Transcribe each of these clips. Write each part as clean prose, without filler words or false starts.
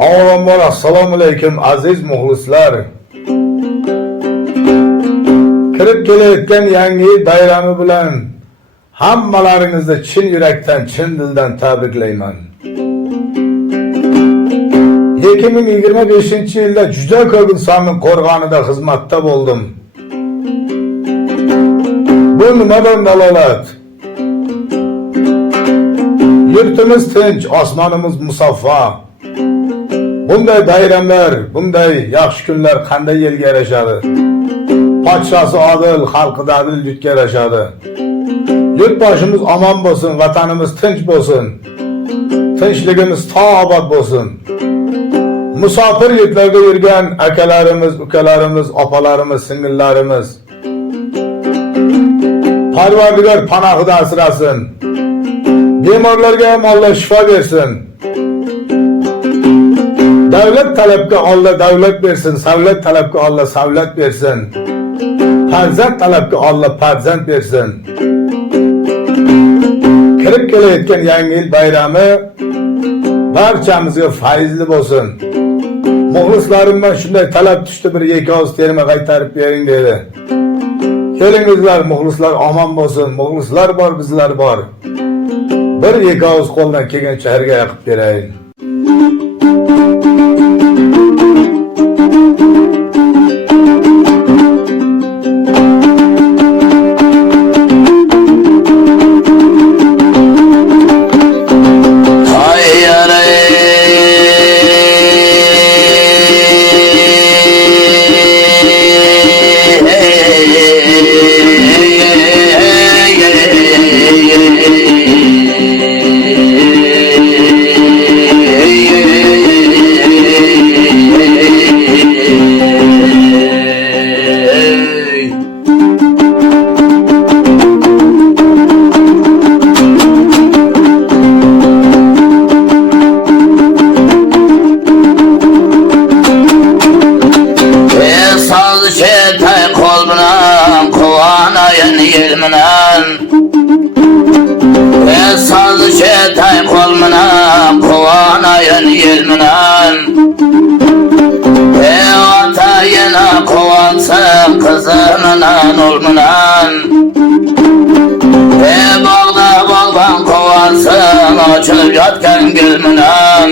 Avvalambor assalomu alaykum aziz muxlislar. Kirib kelayotgan yangi yil bayrami bilan hammalaringizni chin yurakdan, chin dildan tabriklayman. 2025-yilda juda ko'p insonning qo'rg'onida xizmatda bo'ldim. Bu nimadan dalolat? Yurtimiz tinch, osmonimiz musaffo. Bunday bayramlar, bunday yaxshi kunlar qanday yilga yarashadi? Podshosi odil, xalqida adil yurtga yarashadi. Yurtboshimiz omon bo'lsin, vatanimiz tinch bo'lsin. Tinchligimiz obod bo'lsin. Musofir yurtlarga yurgan akalarimiz, ukalarimiz, opalarimiz, singillarimiz Parvardigor panohida asrasin. Bemorlarga ham Alloh shifo bersin. Davlat talabga Alloh davlat bersin, savlat talabga Alloh savlat bersin. Farzand talabga Alloh farzand bersin. Kirib kelayotgan yangi yil bayrami barchamizga fayzli bo'lsin. Muxlislarimdan shunday talab tushdi, bir ikki og'iz terma qaytarib bering dedi. Kelingizlar muxlislar omon bo'lsin. Muxlislar bor, bizlar bor. Bir ikki og'iz qo'ldan kelgancha harga yoqib berayin. Açılıp yatkan gülmünen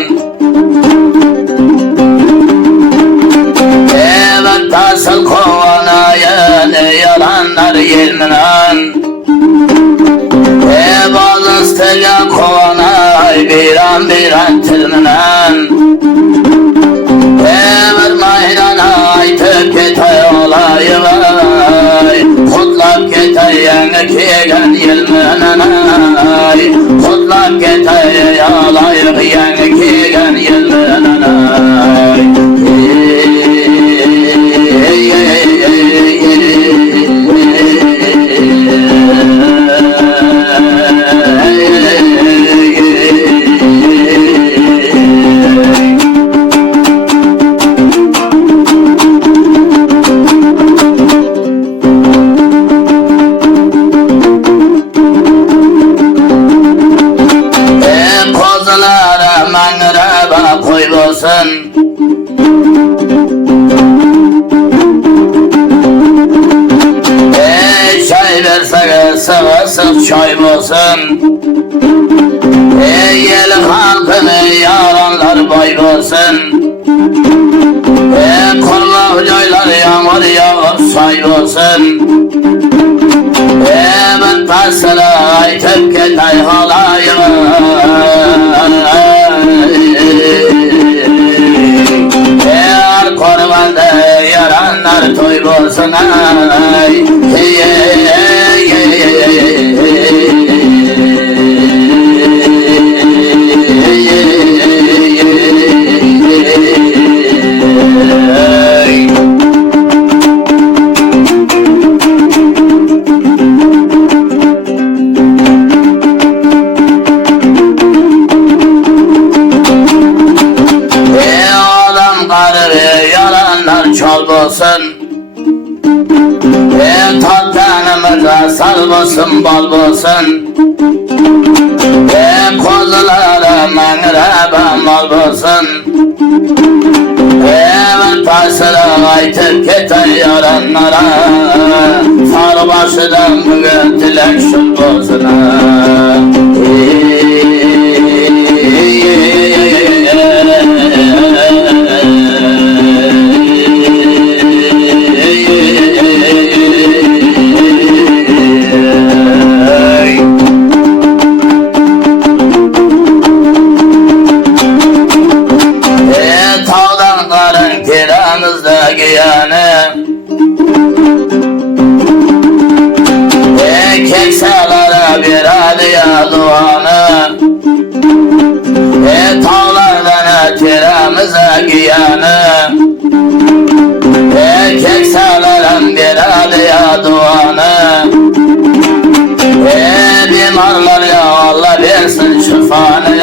evet tasıl kovanayın yalanlar yelmünen bazı istilgan kovanay bir an tilmünen bir maydana aytıp ketay olayıvay kutlap ketay yangi kelgan yelmünen kutlap ketay olayıv yangi kelgan yelmünen Sıvısız çay olsun el halkını yaranlar bay olsun Kurlav yaylar yağmur yağıp say olsun ben tasılı aytıp ketay halayım Kurbandı yaranlar toy olsun olsun tatlanımıza sal olsun bal olsun Kozulara mengrebe mal bulsun Ben tasıra aytıp geten yaranlara Sarbaşıdan bugün dilek şul bulsun Kiramızdaki yanı Keksalara bir alıya duanı Tağlardan kiramızdaki yanı Keksalara bir alıya duanı Bimarlar ya Allah versin şifanı